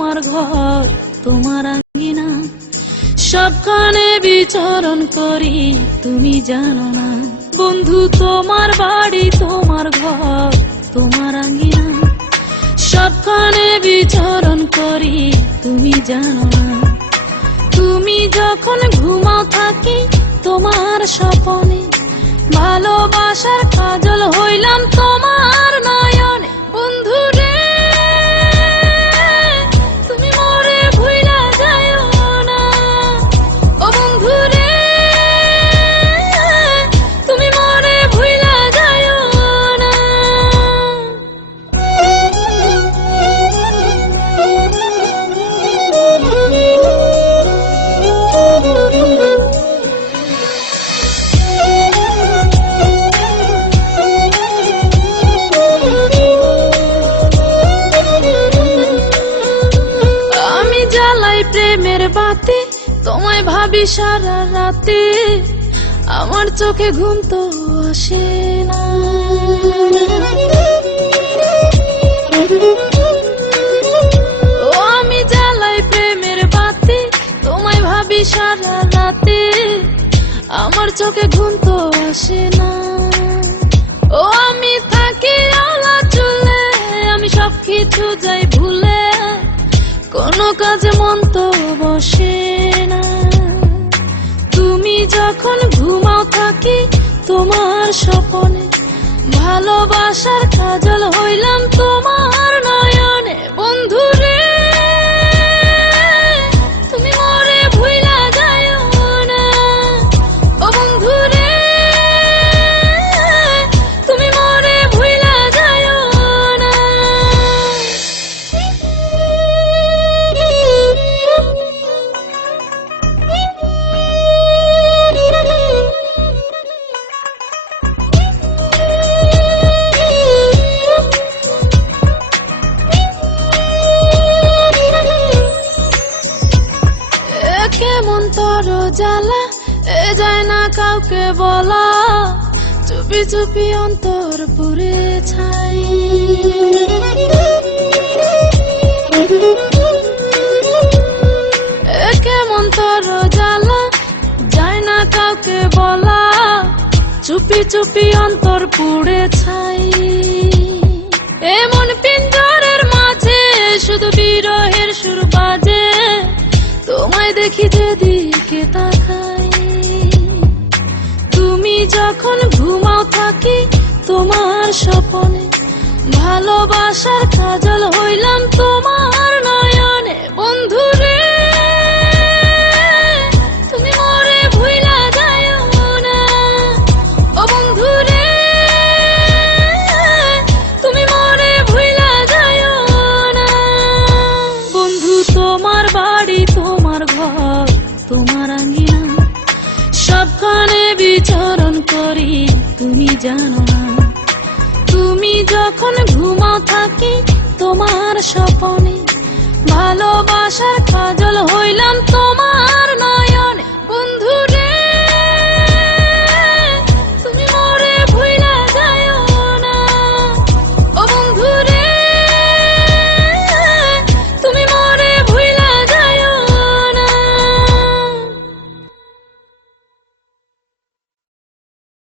তোমার ঘর তোমার আঙ্গিনা, সবখানে বিচরণ করি তুমি জানো না। বন্ধু তোমার বাড়ি তোমার ঘর তোমার আঙ্গিনা, সবখানে বিচরণ করি তুমি জানো না। তুমি যখন ঘুমাও থাকি তোমার স্বপনে, ভালোবাসার কাজল হইলাম তোমার নয়নে। বন্ধু রে তুমি মরে ভুইলা যাইও না, ও বন্ধু রে তুমি মরে ভুইলা যাইও না। প্রেমের বাতি তোমায় ভাবি সারা রাতে, আমার চোখে ঘুম তো আসে না। ও আমি জ্বালাই প্রেমের বাতি তোমায় ভাবি সারা রাতে, আমার চোখে ঘুম তো আসে না। ও আমি থাকি আলা চুলে, আমি সবকিছু যাই ভুলে, কোনো কাজে মন তো বসে না। তুমি যখন ঘুমাও থাকি তোমার স্বপনে, ভালোবাসার কাজল হইলাম তোমার নয়নে। বন্ধু রে তুমি মরে ভুইলা যাইও না, ও বন্ধু রে তুমি মরে ভুইলা যাইও না। কেমন তোর জ্বালা এ যায় না কাউকে বলা, চুপি চুপি অন্তর পুরে ছাই। কেমন তোর জ্বালা যায় না কাউকে বলা, চুপি চুপি অন্তর পুড়ে ছাই। এমন পিঞ্জরের মাঝে শুধু বিরহের সুর বাজে, তোমায় দেখি যেদিকে তাকাই। তুমি যখন ঘুমাও থাকি তোমার স্বপনে, ভালোবাসার কাজল হইলাম তোমার নয়নে। বন্ধু রে তুমি মরে ভুইলা যাইও না, ও বন্ধু রে তুমি মরে ভুইলা যাইও না। বন্ধু তোমার বাড়ি তোমার ঘর তোমার আঙ্গিনা, সবখানে বিচরণ করি তুমি জানো না। তুমি যখন ঘুমাও থাকি তোমার স্বপনে, ভালোবাসার কাজল হইলাম তোমার নয়।